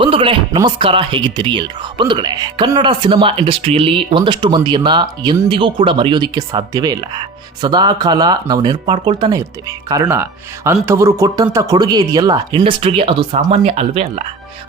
ಬಂಧುಗಳೇ, ನಮಸ್ಕಾರ, ಹೇಗಿದ್ದೀರಿ ಎಲ್ರು? ಬಂಧುಗಳೇ, ಕನ್ನಡ ಸಿನಿಮಾ ಇಂಡಸ್ಟ್ರಿಯಲ್ಲಿ ಒಂದಷ್ಟು ಮಂದಿಯನ್ನ ಎಂದಿಗೂ ಕೂಡ ಮರೆಯೋದಿಕ್ಕೆ ಸಾಧ್ಯವೇ ಇಲ್ಲ. ಸದಾ ಕಾಲ ನಾವು ನೆನಪು ಇರ್ತೇವೆ. ಕಾರಣ, ಅಂಥವರು ಕೊಟ್ಟಂಥ ಕೊಡುಗೆ ಇದೆಯಲ್ಲ, ಇಂಡಸ್ಟ್ರಿಗೆ ಅದು ಸಾಮಾನ್ಯ ಅಲ್ವೇ ಅಲ್ಲ.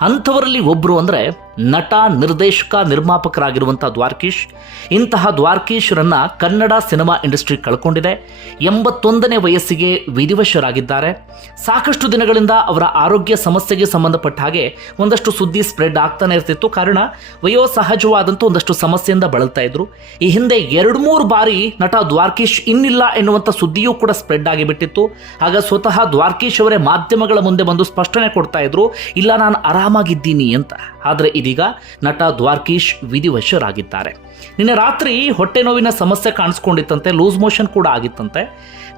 ಅಂಥವರಲ್ಲಿ ಒಬ್ಬರು ಅಂದರೆ ನಟ, ನಿರ್ದೇಶಕ, ನಿರ್ಮಾಪಕರಾಗಿರುವಂಥ ದ್ವಾರ್ಕೀಶ್. ಇಂತಹ ದ್ವಾರ್ಕೀಶ್ರನ್ನ ಕನ್ನಡ ಸಿನಿಮಾ ಇಂಡಸ್ಟ್ರಿ ಕಳ್ಕೊಂಡಿದೆ. ಎಂಬತ್ತೊಂದನೇ ವಯಸ್ಸಿಗೆ ವಿಧಿವಶರಾಗಿದ್ದಾರೆ. ಸಾಕಷ್ಟು ದಿನಗಳಿಂದ ಅವರ ಆರೋಗ್ಯ ಸಮಸ್ಯೆಗೆ ಸಂಬಂಧಪಟ್ಟ ಹಾಗೆ ಒಂದಷ್ಟು ಸುದ್ದಿ ಸ್ಪ್ರೆಡ್ ಆಗ್ತಾನೆ ಇರ್ತಿತ್ತು. ಕಾರಣ ವಯೋಸಹಜವಾದಂಥ ಒಂದಷ್ಟು ಸಮಸ್ಯೆಯಿಂದ ಬಳಲ್ತಾ ಇದ್ರು. ಈ ಹಿಂದೆ ಎರಡು ಮೂರು ಬಾರಿ ನಟ ದ್ವಾರ್ಕೀಶ್ ಇನ್ನಿಲ್ಲ ಎನ್ನುವಂಥ ಸುದ್ದಿಯೂ ಕೂಡ ಸ್ಪ್ರೆಡ್ ಆಗಿಬಿಟ್ಟಿತ್ತು. ಆಗ ಸ್ವತಃ ದ್ವಾರ್ಕೀಶ್ ಅವರೇ ಮಾಧ್ಯಮಗಳ ಮುಂದೆ ಬಂದು ಸ್ಪಷ್ಟನೆ ಕೊಡ್ತಾ ಇದ್ರು. ಇಲ್ಲ, ನಾನು ಆರಾಮಾಗಿದ್ದೀನಿ ಅಂತ. ಆದರೆ ಇದೀಗ ನಟ ದ್ವಾರ್ಕೀಶ್ ವಿಧಿವಶರಾಗಿದ್ದಾರೆ. ನಿನ್ನೆ ರಾತ್ರಿ ಹೊಟ್ಟೆ ನೋವಿನ ಸಮಸ್ಯೆ ಕಾಣಿಸ್ಕೊಂಡಿತ್ತಂತೆ, ಲೂಸ್ ಮೋಷನ್ ಕೂಡ ಆಗಿತ್ತಂತೆ.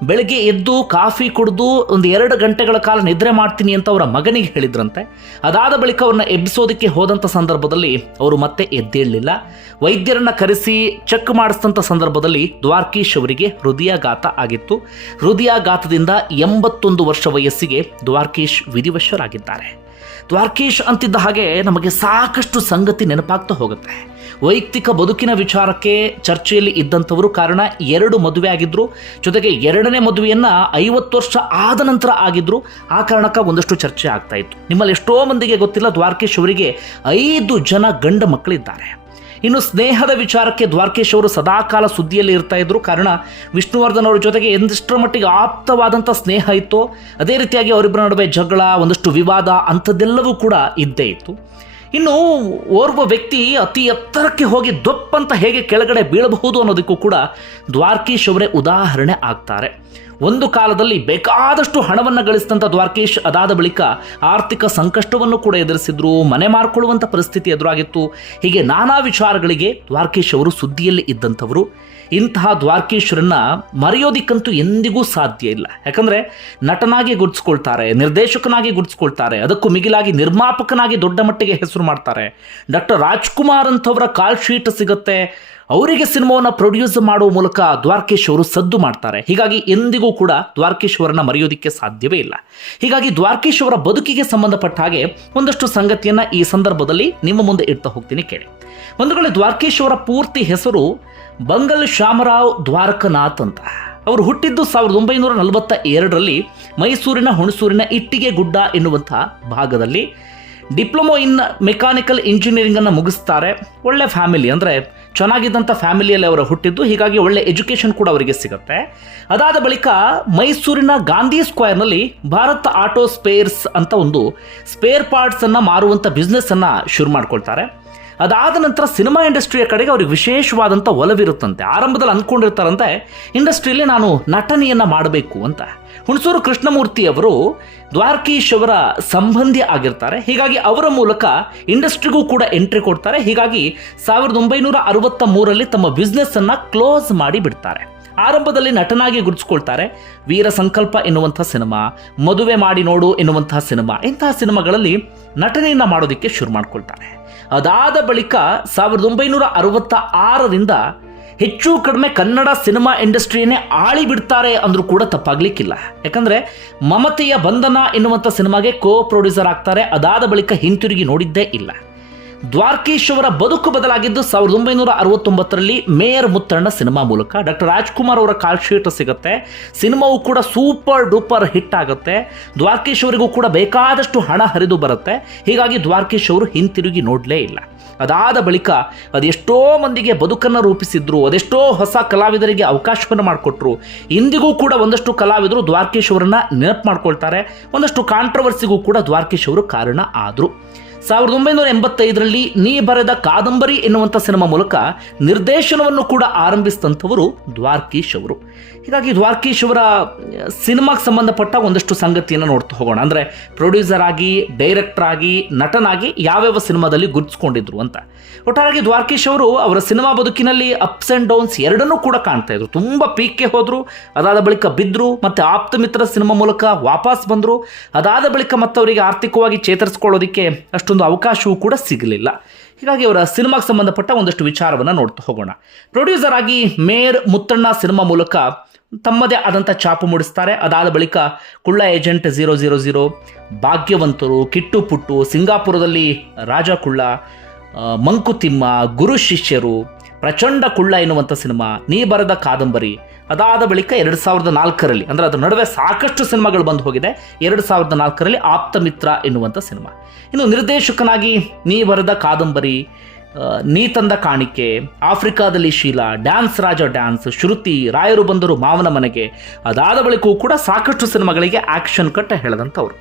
ಬೆಳಗ್ಗೆ ಎದ್ದು ಕಾಫಿ ಕುಡಿದು ಒಂದು ಎರಡು ಗಂಟೆಗಳ ಕಾಲ ನಿದ್ರೆ ಮಾಡ್ತೀನಿ ಅಂತ ಅವರ ಮಗನಿಗೆ ಹೇಳಿದ್ರಂತೆ. ಅದಾದ ಬಳಿಕ ಅವ್ರನ್ನ ಎಬ್ಬಿಸೋದಕ್ಕೆ ಹೋದಂಥ ಸಂದರ್ಭದಲ್ಲಿ ಅವರು ಮತ್ತೆ ಎದ್ದೇಳಲಿಲ್ಲ. ವೈದ್ಯರನ್ನ ಕರೆಸಿ ಚೆಕ್ ಮಾಡಿಸಿದಂಥ ಸಂದರ್ಭದಲ್ಲಿ ದ್ವಾರ್ಕೀಶ್ ಅವರಿಗೆ ಹೃದಯಾಘಾತ ಆಗಿತ್ತು. ಹೃದಯಾಘಾತದಿಂದ ಎಂಬತ್ತೊಂದು ವರ್ಷ ವಯಸ್ಸಿಗೆ ದ್ವಾರ್ಕೀಶ್ ವಿಧಿವಶರಾಗಿದ್ದಾರೆ. ದ್ವಾರ್ಕೀಶ್ ಅಂತಿದ್ದ ಹಾಗೆ ನಮಗೆ ಸಾಕಷ್ಟು ಸಂಗತಿ ನೆನಪಾಗ್ತಾ ಹೋಗುತ್ತೆ. ವೈಯಕ್ತಿಕ ಬದುಕಿನ ವಿಚಾರಕ್ಕೆ ಚರ್ಚೆಯಲ್ಲಿ ಇದ್ದಂಥವರು ಕಾರಣ ಎರಡು ಮದುವೆ ಆಗಿದ್ದರು ಜೊತೆಗೆ ಎರಡನೇ ಮದುವೆಯನ್ನು ಐವತ್ತು ವರ್ಷ ಆದ ನಂತರ ಆಗಿದ್ರು. ಆ ಕಾರಣಕ್ಕೆ ಒಂದಷ್ಟು ಚರ್ಚೆ ಆಗ್ತಾ ಇತ್ತು. ನಿಮ್ಮಲ್ಲಿ ಎಷ್ಟೋ ಮಂದಿಗೆ ಗೊತ್ತಿಲ್ಲ ದ್ವಾರಕೀಶ್ ಅವರಿಗೆ ಐದು ಜನ ಗಂಡ ಮಕ್ಕಳಿದ್ದಾರೆ. ಇನ್ನು ಸ್ನೇಹದ ವಿಚಾರಕ್ಕೆ ದ್ವಾರಕೇಶ್ ಅವರು ಸದಾಕಾಲ ಸುದ್ದಿಯಲ್ಲಿ ಇರ್ತಾ ಇದ್ರು. ಕಾರಣ ವಿಷ್ಣುವರ್ಧನ್ ಅವರ ಜೊತೆಗೆ ಎಂದಿಷ್ಟರ ಮಟ್ಟಿಗೆ ಆಪ್ತವಾದಂಥ ಸ್ನೇಹ ಇತ್ತು, ಅದೇ ರೀತಿಯಾಗಿ ಅವರಿಬ್ಬರ ನಡುವೆ ಜಗಳ, ಒಂದಷ್ಟು ವಿವಾದ ಅಂಥದ್ದೆಲ್ಲವೂ ಕೂಡ ಇದ್ದೇ ಇತ್ತು. ಇನ್ನು ಓರ್ವ ವ್ಯಕ್ತಿ ಅತಿ ಎತ್ತರಕ್ಕೆ ಹೋಗಿ ದೊಪ್ಪಂತ ಹೇಗೆ ಕೆಳಗಡೆ ಬೀಳಬಹುದು ಅನ್ನೋದಕ್ಕೂ ಕೂಡ ದ್ವಾರಕೀಶ್ ಅವರೇ ಉದಾಹರಣೆ ಆಗ್ತಾರೆ. ಒಂದು ಕಾಲದಲ್ಲಿ ಬೇಕಾದಷ್ಟು ಹಣವನ್ನು ಗಳಿಸಿದಂಥ ದ್ವಾರಕೇಶ್, ಅದಾದ ಬಳಿಕ ಆರ್ಥಿಕ ಸಂಕಷ್ಟವನ್ನು ಕೂಡ ಎದುರಿಸಿದ್ರು, ಮನೆ ಮಾರ್ಕೊಳ್ಳುವಂಥ ಪರಿಸ್ಥಿತಿ ಎದುರಾಗಿತ್ತು. ಹೀಗೆ ನಾನಾ ವಿಚಾರಗಳಿಗೆ ದ್ವಾರಕೇಶ್ ಅವರು ಸುದ್ದಿಯಲ್ಲಿ ಇದ್ದಂಥವರು. ಇಂತಹ ದ್ವಾರಕೇಶ್ವರನ್ನ ಮರೆಯೋದಿಕ್ಕಂತೂ ಎಂದಿಗೂ ಸಾಧ್ಯ ಇಲ್ಲ. ಯಾಕಂದರೆ ನಟನಾಗಿ ಗುರುತಿಸ್ಕೊಳ್ತಾರೆ, ನಿರ್ದೇಶಕನಾಗಿ ಗುರುತಿಸ್ಕೊಳ್ತಾರೆ, ಅದಕ್ಕೂ ಮಿಗಿಲಾಗಿ ನಿರ್ಮಾಪಕನಾಗಿ ದೊಡ್ಡ ಮಟ್ಟಿಗೆ ಹೆಸರು ಮಾಡ್ತಾರೆ. ಡಾಕ್ಟರ್ ರಾಜ್ಕುಮಾರ್ ಅಂಥವರ ಕಾಲ್ ಶೀಟ್ ಸಿಗುತ್ತೆ. ಅವರಿಗೆ ಸಿನಿಮಾವನ್ನು ಪ್ರೊಡ್ಯೂಸ್ ಮಾಡುವ ಮೂಲಕ ದ್ವಾರಕೇಶ್ ಅವರು ಸದ್ದು ಮಾಡ್ತಾರೆ. ಹೀಗಾಗಿ ಎಂದಿಗೂ ಕೂಡ ದ್ವಾರಕೇಶ್ ಅವರನ್ನ ಮರೆಯೋದಿಕ್ಕೆ ಸಾಧ್ಯವೇ ಇಲ್ಲ. ಹೀಗಾಗಿ ದ್ವಾರಕೇಶ್ ಅವರ ಬದುಕಿಗೆ ಸಂಬಂಧಪಟ್ಟ ಹಾಗೆ ಒಂದಷ್ಟು ಸಂಗತಿಯನ್ನ ಈ ಸಂದರ್ಭದಲ್ಲಿ ನಿಮ್ಮ ಮುಂದೆ ಇಡ್ತಾ ಹೋಗ್ತೀನಿ ಕೇಳಿ. ಒಂದು ವೇಳೆ ದ್ವಾರಕೇಶ್ ಅವರ ಪೂರ್ತಿ ಹೆಸರು ಬಂಗಲ್ ಶ್ಯಾಮರಾವ್ ದ್ವಾರಕನಾಥ್ ಅಂತ. ಅವರು ಹುಟ್ಟಿದ್ದು ಸಾವಿರದ ಒಂಬೈನೂರ ನಲವತ್ತ ಎರಡರಲ್ಲಿ ಮೈಸೂರಿನ ಹುಣಸೂರಿನ ಇಟ್ಟಿಗೆ ಗುಡ್ಡ ಎನ್ನುವಂಥ ಭಾಗದಲ್ಲಿ ಡಿಪ್ಲೊಮೊ ಇನ್ ಮೆಕ್ಯಾನಿಕಲ್ ಇಂಜಿನಿಯರಿಂಗ್ ಅನ್ನು ಮುಗಿಸ್ತಾರೆ. ಒಳ್ಳೆ ಫ್ಯಾಮಿಲಿ ಅಂದರೆ ಚೆನ್ನಾಗಿದ್ದಂಥ ಫ್ಯಾಮಿಲಿಯಲ್ಲಿ ಅವರು ಹುಟ್ಟಿದ್ದು, ಹೀಗಾಗಿ ಒಳ್ಳೆ ಎಜುಕೇಷನ್ ಕೂಡ ಅವರಿಗೆ ಸಿಗುತ್ತೆ. ಅದಾದ ಬಳಿಕ ಮೈಸೂರಿನ ಗಾಂಧಿ ಸ್ಕ್ವೇರ್ನಲ್ಲಿ ಭಾರತ್ ಆಟೋ ಸ್ಪೇರ್ಸ್ ಅಂತ ಒಂದು ಸ್ಪೇರ್ ಪಾರ್ಟ್ಸನ್ನು ಮಾರುವಂಥ ಬಿಸ್ನೆಸ್ಸನ್ನು ಶುರು ಮಾಡ್ಕೊಳ್ತಾರೆ. ಅದಾದ ನಂತರ ಸಿನಿಮಾ ಇಂಡಸ್ಟ್ರಿಯ ಕಡೆಗೆ ಅವ್ರಿಗೆ ವಿಶೇಷವಾದಂಥ ಒಲವಿರುತ್ತಂತೆ. ಆರಂಭದಲ್ಲಿ ಅಂದ್ಕೊಂಡಿರ್ತಾರಂತೆ ಇಂಡಸ್ಟ್ರಿಯಲ್ಲಿ ನಾನು ನಟನೆಯನ್ನು ಮಾಡಬೇಕು ಅಂತ. ಹುಣಸೂರು ಕೃಷ್ಣಮೂರ್ತಿ ಅವರು ದ್ವಾರಕೀಶ್ ಅವರ ಸಂಬಂಧಿ ಆಗಿರ್ತಾರೆ. ಹೀಗಾಗಿ ಅವರ ಮೂಲಕ ಇಂಡಸ್ಟ್ರಿಗೂ ಕೂಡ ಎಂಟ್ರಿ ಕೊಡ್ತಾರೆ. ಹೀಗಾಗಿ ಸಾವಿರದ ಒಂಬೈನೂರ ಅರವತ್ತ ಮೂರರಲ್ಲಿ ತಮ್ಮ ಬಿಸ್ನೆಸ್ಸನ್ನು ಕ್ಲೋಸ್ ಮಾಡಿ ಬಿಡ್ತಾರೆ. ಆರಂಭದಲ್ಲಿ ನಟನಾಗಿ ಗುರುತಿಸ್ಕೊಳ್ತಾರೆ, ವೀರ ಸಂಕಲ್ಪ ಎನ್ನುವಂಥ ಸಿನಿಮಾ, ಮದುವೆ ಮಾಡಿ ನೋಡು ಎನ್ನುವಂತಹ ಸಿನಿಮಾ, ಇಂತಹ ಸಿನಿಮಾಗಳಲ್ಲಿ ನಟನೆಯನ್ನು ಮಾಡೋದಕ್ಕೆ ಶುರು ಮಾಡ್ಕೊಳ್ತಾರೆ. ಅದಾದ ಬಳಿಕ ಸಾವಿರದ ಒಂಬೈನೂರ ಅರವತ್ತ ಆರರಿಂದ ಹೆಚ್ಚು ಕಡಿಮೆ ಕನ್ನಡ ಸಿನಿಮಾ ಇಂಡಸ್ಟ್ರಿಯನ್ನೇ ಆಳಿ ಬಿಡ್ತಾರೆ ಅಂದರೂ ಕೂಡ ತಪ್ಪಾಗ್ಲಿಕ್ಕಿಲ್ಲ. ಯಾಕಂದರೆ ಮಮತೆಯ ಬಂಧನ ಎನ್ನುವಂಥ ಸಿನಿಮಾಗೆ ಕೋ ಪ್ರೊಡ್ಯೂಸರ್ ಆಗ್ತಾರೆ. ಅದಾದ ಬಳಿಕ ಹಿಂತಿರುಗಿ ನೋಡಿದ್ದೇ ಇಲ್ಲ. ದ್ವಾರಕೀಶ್ ಅವರ ಬದುಕು ಬದಲಾಗಿದ್ದು ಸಾವಿರದ ಒಂಬೈನೂರ ಅರವತ್ತೊಂಬತ್ತರಲ್ಲಿ ಮೇಯರ್ ಮುತ್ತಣ್ಣ ಸಿನಿಮಾ ಮೂಲಕ. ಡಾಕ್ಟರ್ ರಾಜ್ಕುಮಾರ್ ಅವರ ಕಾಲ್ ಶೀಟ್ ಸಿಗುತ್ತೆ. ಸಿನಿಮಾವು ಕೂಡ ಸೂಪರ್ ಡೂಪರ್ ಹಿಟ್ ಆಗುತ್ತೆ. ದ್ವಾರಕೀಶವರಿಗೂ ಕೂಡ ಬೇಕಾದಷ್ಟು ಹಣ ಹರಿದು ಬರುತ್ತೆ. ಹೀಗಾಗಿ ದ್ವಾರಕೀಶ್ ಅವರು ಹಿಂತಿರುಗಿ ನೋಡಲೇ ಇಲ್ಲ. ಅದಾದ ಬಳಿಕ ಅದೆಷ್ಟೋ ಮಂದಿಗೆ ಬದುಕನ್ನು ರೂಪಿಸಿದ್ರು, ಅದೆಷ್ಟೋ ಹೊಸ ಕಲಾವಿದರಿಗೆ ಅವಕಾಶವನ್ನು ಮಾಡಿಕೊಟ್ರು. ಇಂದಿಗೂ ಕೂಡ ಒಂದಷ್ಟು ಕಲಾವಿದರು ದ್ವಾರಕೀಶ್ ಅವರನ್ನ ನೆನಪು ಮಾಡ್ಕೊಳ್ತಾರೆ. ಒಂದಷ್ಟು ಕಾಂಟ್ರವರ್ಸಿಗೂ ಕೂಡ ದ್ವಾರಕೀಶ್ ಅವರು ಕಾರಣ ಆದರು. ಸಾವಿರದ ಒಂಬೈನೂರ ಎಂಬತ್ತೈದರಲ್ಲಿ ನೀ ಬರೆದ ಕಾದಂಬರಿ ಎನ್ನುವಂಥ ಸಿನಿಮಾ ಮೂಲಕ ನಿರ್ದೇಶನವನ್ನು ಕೂಡ ಆರಂಭಿಸಿದಂಥವರು ದ್ವಾರಕೀಶ್ ಅವರು. ಹೀಗಾಗಿ ದ್ವಾರ್ಕೀಶ್ ಅವರ ಸಿನಿಮಾಗೆ ಸಂಬಂಧಪಟ್ಟ ಒಂದಷ್ಟು ಸಂಗತಿಯನ್ನು ನೋಡ್ತಾ ಹೋಗೋಣ. ಅಂದರೆ ಪ್ರೊಡ್ಯೂಸರ್ ಆಗಿ ಡೈರೆಕ್ಟರ್ ಆಗಿ, ನಟನಾಗಿ ಯಾವ್ಯಾವ ಸಿನಿಮಾದಲ್ಲಿ ಗುರುತಿಸ್ಕೊಂಡಿದ್ರು ಅಂತ. ಒಟ್ಟಾರಾಗಿ ದ್ವಾರ್ಕೀಶ್ ಅವರು ಅವರ ಸಿನಿಮಾ ಬದುಕಿನಲ್ಲಿ ಅಪ್ಸ್ ಆ್ಯಂಡ್ ಡೌನ್ಸ್ ಎರಡನ್ನೂ ಕೂಡ ಕಾಣ್ತಾ ಇದ್ರು. ತುಂಬ ಪೀಕ್ಗೆ ಹೋದರು, ಅದಾದ ಬಳಿಕ ಬಿದ್ದರು ಮತ್ತು ಆಪ್ತ ಮಿತ್ರ ಸಿನಿಮಾ ಮೂಲಕ ವಾಪಸ್ ಬಂದರು. ಅದಾದ ಬಳಿಕ ಮತ್ತವರಿಗೆ ಆರ್ಥಿಕವಾಗಿ ಚೇತರಿಸ್ಕೊಳ್ಳೋದಕ್ಕೆ ಅಷ್ಟೊಂದು ಅವಕಾಶವೂ ಕೂಡ ಸಿಗಲಿಲ್ಲ. ಹೀಗಾಗಿ ಅವರ ಸಿನಿಮಾಗೆ ಸಂಬಂಧಪಟ್ಟ ಒಂದಷ್ಟು ವಿಚಾರವನ್ನು ನೋಡ್ತಾ ಹೋಗೋಣ. ಪ್ರೊಡ್ಯೂಸರ್ ಆಗಿ ಮೇಯರ್ ಮುತ್ತಣ್ಣ ಸಿನಿಮಾ ಮೂಲಕ ತಮ್ಮದೇ ಆದಂಥ ಛಾಪು ಮೂಡಿಸ್ತಾರೆ. ಅದಾದ ಬಳಿಕ Kulla agent zero zero zero Bhagyavantaru Kittu Puttu ಸಿಂಗಾಪುರದಲ್ಲಿ Raja Kulla Mankuthimma, ಗುರು ಶಿಷ್ಯರು, ಪ್ರಚಂಡ ಕುಳ್ಳ ಎನ್ನುವಂಥ ಸಿನಿಮಾ, ನೀ ಬರೆದ ಕಾದಂಬರಿ ಅದಾದ ಬಳಿಕ ಎರಡು ಸಾವಿರದ ನಾಲ್ಕರಲ್ಲಿ, ಅಂದರೆ ಅದರ ನಡುವೆ ಸಾಕಷ್ಟು ಸಿನಿಮಾಗಳು ಬಂದು ಹೋಗಿದೆ. ಎರಡು ಸಾವಿರದ ನಾಲ್ಕರಲ್ಲಿ ಆಪ್ತ ಮಿತ್ರ ಎನ್ನುವಂಥ ಸಿನಿಮಾ. ಇನ್ನು ನಿರ್ದೇಶಕನಾಗಿ ನೀ ಬರೆದ ಕಾದಂಬರಿ ನೀ ತಂದ ಕಾಣಿಕೆ, ಆಫ್ರಿಕಾದಲ್ಲಿ ಶೀಲಾ, ಡ್ಯಾನ್ಸ್ ರಾಜ ಡ್ಯಾನ್ಸ್, ಶ್ರುತಿ, ರಾಯರು ಬಂದರು ಮಾವನ ಮನೆಗೆ. ಅದಾದ ಬಳಿಕವೂ ಕೂಡ ಸಾಕಷ್ಟು ಸಿನಿಮಾಗಳಿಗೆ ಆಕ್ಷನ್ ಕಟ್ಟ ಹೇಳದಂಥವ್ರು.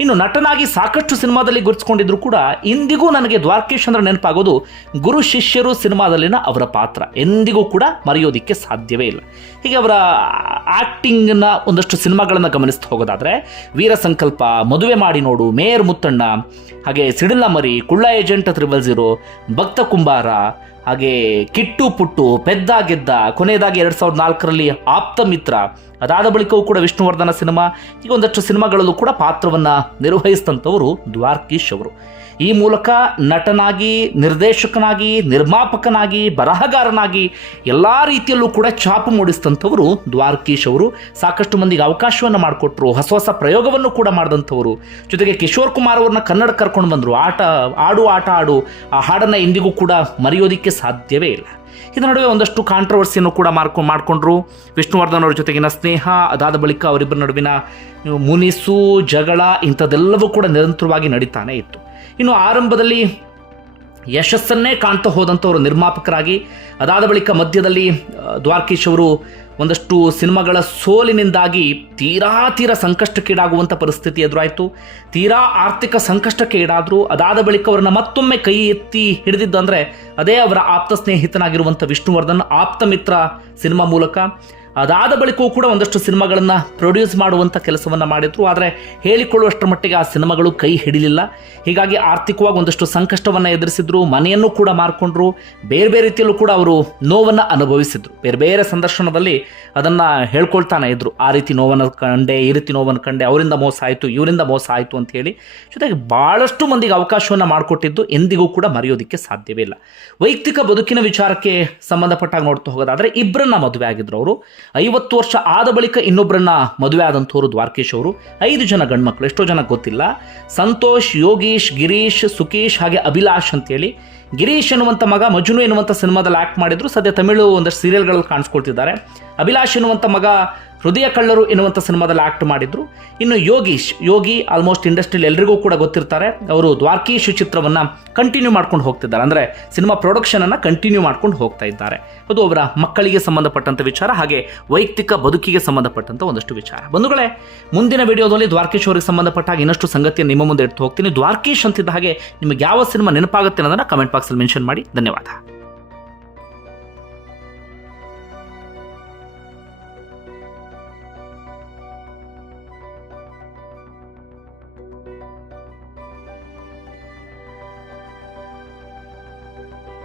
ಇನ್ನು ನಟನಾಗಿ ಸಾಕಷ್ಟು ಸಿನಿಮಾದಲ್ಲಿ ಗುರುತಿಸ್ಕೊಂಡಿದ್ರು ಕೂಡ ಇಂದಿಗೂ ನನಗೆ ದ್ವಾರಕೇಶ್ ಅಂದ್ರೆ ನೆನಪಾಗೋದು ಗುರು ಶಿಷ್ಯರು ಸಿನಿಮಾದಲ್ಲಿನ ಅವರ ಪಾತ್ರ. ಎಂದಿಗೂ ಕೂಡ ಮರೆಯೋದಿಕ್ಕೆ ಸಾಧ್ಯವೇ ಇಲ್ಲ. ಹೀಗೆ ಅವರ ಆಕ್ಟಿಂಗ್ನ ಒಂದಷ್ಟು ಸಿನಿಮಾಗಳನ್ನು ಗಮನಿಸ್ತಾ ಹೋಗೋದಾದ್ರೆ ವೀರ ಸಂಕಲ್ಪ ಮದುವೆ ಮಾಡಿ ನೋಡು, ಮೇಯರ್ ಮುತ್ತಣ್ಣ, ಹಾಗೆ ಸಿಡಿಲ ಮರಿ, ಕುಳ್ಳ ಏಜೆಂಟ್ ತ್ರಿಬಲ್ ಝೀರೋ ಕುಂಬಾರ ಹಾಗೆ ಕಿಟ್ಟು ಪುಟ್ಟು ಪೆದ್ದಾಗೆದ್ದ ಕೊನೆಯದಾಗಿ ಎರಡು ಸಾವಿರದ ನಾಲ್ಕರಲ್ಲಿ ಆಪ್ತ ಮಿತ್ರ ಅದಾದ ಬಳಿಕವೂ ಕೂಡ ವಿಷ್ಣುವರ್ಧನ ಸಿನಿಮಾ ಈಗ ಒಂದಷ್ಟು ಸಿನಿಮಾಗಳಲ್ಲೂ ಕೂಡ ಪಾತ್ರವನ್ನು ನಿರ್ವಹಿಸಿದಂಥವರು ದ್ವಾರ್ಕೀಶ್ ಅವರು. ಈ ಮೂಲಕ ನಟನಾಗಿ, ನಿರ್ದೇಶಕನಾಗಿ, ನಿರ್ಮಾಪಕನಾಗಿ, ಬರಹಗಾರನಾಗಿ ಎಲ್ಲ ರೀತಿಯಲ್ಲೂ ಕೂಡ ಛಾಪು ಮೂಡಿಸಿದಂಥವರು ದ್ವಾರಕೀಶ್ ಅವರು. ಸಾಕಷ್ಟು ಮಂದಿಗೆ ಅವಕಾಶವನ್ನು ಮಾಡಿಕೊಟ್ರು, ಹೊಸ ಹೊಸ ಪ್ರಯೋಗವನ್ನು ಕೂಡ ಮಾಡಿದಂಥವರು. ಜೊತೆಗೆ ಕಿಶೋರ್ ಕುಮಾರ್ ಅವ್ರನ್ನ ಕನ್ನಡ ಕರ್ಕೊಂಡು ಬಂದರು. ಆಟ, ಆಡು ಆಟ, ಆಡು. ಆ ಹಾಡನ್ನು ಇಂದಿಗೂ ಕೂಡ ಮರೆಯೋದಿಕ್ಕೆ ಸಾಧ್ಯವೇ ಇಲ್ಲ. ಇದರ ನಡುವೆ ಒಂದಷ್ಟು ಕಾಂಟ್ರವರ್ಸಿಯನ್ನು ಕೂಡ ಮಾರ್ಕೊ ಮಾಡಿಕೊಂಡ್ರು. ವಿಷ್ಣುವರ್ಧನ್ ಅವರ ಜೊತೆಗಿನ ಸ್ನೇಹ, ಅದಾದ ಬಳಿಕ ಅವರಿಬ್ಬರ ನಡುವಿನ ಮುನಿಸು, ಜಗಳ ಇಂಥದ್ದೆಲ್ಲವೂ ಕೂಡ ನಿರಂತರವಾಗಿ ನಡೀತಾನೆ ಇತ್ತು. ಇನ್ನು ಆರಂಭದಲ್ಲಿ ಯಶಸ್ಸನ್ನೇ ಕಾಣ್ತಾ ಹೋದಂಥವರು ನಿರ್ಮಾಪಕರಾಗಿ, ಅದಾದ ಬಳಿಕ ಮಧ್ಯದಲ್ಲಿ ದ್ವಾರಕೀಶ್ ಅವರು ಒಂದಷ್ಟು ಸಿನಿಮಾಗಳ ಸೋಲಿನಿಂದಾಗಿ ತೀರಾ ತೀರಾ ಸಂಕಷ್ಟಕ್ಕೀಡಾಗುವಂಥ ಪರಿಸ್ಥಿತಿ ಎದುರಾಯಿತು. ತೀರಾ ಆರ್ಥಿಕ ಸಂಕಷ್ಟಕ್ಕೆ ಈಡಾದರೂ ಅದಾದ ಬಳಿಕ ಅವರನ್ನು ಮತ್ತೊಮ್ಮೆ ಕೈ ಎತ್ತಿ ಹಿಡಿದಿದ್ದಂದ್ರೆ ಅದೇ ಅವರ ಆಪ್ತ ಸ್ನೇಹಿತನಾಗಿರುವಂಥ ವಿಷ್ಣುವರ್ಧನ್, ಆಪ್ತ ಮಿತ್ರ ಸಿನಿಮಾ ಮೂಲಕ. ಅದಾದ ಬಳಿಕವೂ ಕೂಡ ಒಂದಷ್ಟು ಸಿನಿಮಾಗಳನ್ನು ಪ್ರೊಡ್ಯೂಸ್ ಮಾಡುವಂಥ ಕೆಲಸವನ್ನು ಮಾಡಿದ್ರು. ಆದರೆ ಹೇಳಿಕೊಳ್ಳುವಷ್ಟರ ಮಟ್ಟಿಗೆ ಆ ಸಿನಿಮಾಗಳು ಕೈ ಹಿಡಿಲಿಲ್ಲ. ಹೀಗಾಗಿ ಆರ್ಥಿಕವಾಗಿ ಒಂದಷ್ಟು ಸಂಕಷ್ಟವನ್ನು ಎದುರಿಸಿದ್ರು. ಮನೆಯನ್ನು ಕೂಡ ಮಾರ್ಕೊಂಡ್ರು. ಬೇರೆ ಬೇರೆ ರೀತಿಯಲ್ಲೂ ಕೂಡ ಅವರು ನೋವನ್ನು ಅನುಭವಿಸಿದ್ರು. ಬೇರೆ ಬೇರೆ ಸಂದರ್ಶನದಲ್ಲಿ ಅದನ್ನು ಹೇಳ್ಕೊಳ್ತಾನೆ ಇದ್ರು. ಆ ರೀತಿ ನೋವನ್ನು ಕಂಡೆ, ಈ ರೀತಿ ನೋವನ್ನು ಕಂಡೆ, ಅವರಿಂದ ಮೋಸ ಆಯಿತು, ಇವರಿಂದ ಮೋಸ ಆಯಿತು ಅಂತ ಹೇಳಿ. ಜೊತೆಗೆ ಭಾಳಷ್ಟು ಮಂದಿಗೆ ಅವಕಾಶವನ್ನು ಮಾಡಿಕೊಟ್ಟಿದ್ದು ಎಂದಿಗೂ ಕೂಡ ಮರೆಯೋದಕ್ಕೆ ಸಾಧ್ಯವೇ ಇಲ್ಲ. ವೈಯಕ್ತಿಕ ಬದುಕಿನ ವಿಚಾರಕ್ಕೆ ಸಂಬಂಧಪಟ್ಟಾಗ ನೋಡ್ತಾ ಹೋಗೋದಾದರೆ ಇಬ್ಬರನ್ನ ಮದುವೆ ಆಗಿದ್ರು ಅವರು. ಐವತ್ತು ವರ್ಷ ಆದ ಬಳಿಕ ಇನ್ನೊಬ್ಬರನ್ನ ಮದುವೆ ಆದಂಥವ್ರು ದ್ವಾರಕೇಶ್ ಅವರು. ಐದು ಜನ ಗಂಡ್ಮಕ್ಳು, ಎಷ್ಟೋ ಜನ ಗೊತ್ತಿಲ್ಲ. ಸಂತೋಷ್, ಯೋಗೀಶ್, ಗಿರೀಶ್, ಸುಕೇಶ್ ಹಾಗೆ ಅಭಿಲಾಷ್ ಅಂತೇಳಿ. ಗಿರೀಶ್ ಎನ್ನುವಂಥ ಮಗ, ಮಜುನು ಎನ್ನುವಂಥ ಸಿನಿಮಾದಲ್ಲಿ ಆ್ಯಕ್ಟ್ ಮಾಡಿದ್ರು. ಸದ್ಯ ತಮಿಳು ಒಂದಷ್ಟು ಸೀರಿಯಲ್ಗಳಲ್ಲಿ ಕಾಣಿಸ್ಕೊಳ್ತಿದ್ದಾರೆ. ಅಭಿಲಾಷ್ ಎನ್ನುವಂಥ ಮಗ ಹೃದಯ ಕಳ್ಳರು ಎನ್ನುವಂಥ ಸಿನಿಮಾದಲ್ಲಿ ಆಕ್ಟ್ ಮಾಡಿದ್ರು. ಇನ್ನು ಯೋಗೀಶ್, ಯೋಗಿ ಆಲ್ಮೋಸ್ಟ್ ಇಂಡಸ್ಟ್ರಿಯಲ್ಲಿ ಎಲ್ರಿಗೂ ಕೂಡ ಗೊತ್ತಿರ್ತಾರೆ. ಅವರು ದ್ವಾರಕೀಶ್ ಚಿತ್ರವನ್ನು ಕಂಟಿನ್ಯೂ ಮಾಡ್ಕೊಂಡು ಹೋಗ್ತಿದ್ದಾರೆ. ಅಂದರೆ ಸಿನಿಮಾ ಪ್ರೊಡಕ್ಷನನ್ನು ಕಂಟಿನ್ಯೂ ಮಾಡ್ಕೊಂಡು ಹೋಗ್ತಾ ಇದ್ದಾರೆ. ಅದು ಅವರ ಮಕ್ಕಳಿಗೆ ಸಂಬಂಧಪಟ್ಟಂಥ ವಿಚಾರ, ಹಾಗೆ ವೈಯಕ್ತಿಕ ಬದುಕಿಗೆ ಸಂಬಂಧಪಟ್ಟಂಥ ಒಂದಷ್ಟು ವಿಚಾರ. ಬಂಧುಗಳೇ, ಮುಂದಿನ ವಿಡಿಯೋದಲ್ಲಿ ದ್ವಾರಕೀಶ್ ಅವರಿಗೆ ಸಂಬಂಧಪಟ್ಟ ಹಾಗೆ ಇನ್ನಷ್ಟು ಸಂಗತಿಯನ್ನು ನಿಮ್ಮ ಮುಂದೆ ಇಟ್ಟು ಹೋಗ್ತೀನಿ. ದ್ವಾರಕೀಶ್ ಅಂತಿದ್ದ ಹಾಗೆ ನಿಮಗೆ ಯಾವ ಸಿನಿಮಾ ನೆನಪಾಗುತ್ತೆ ಅನ್ನೋದನ್ನು ಕಮೆಂಟ್ ಬಾಕ್ಸಲ್ಲಿ ಮೆನ್ಷನ್ ಮಾಡಿ. ಧನ್ಯವಾದ.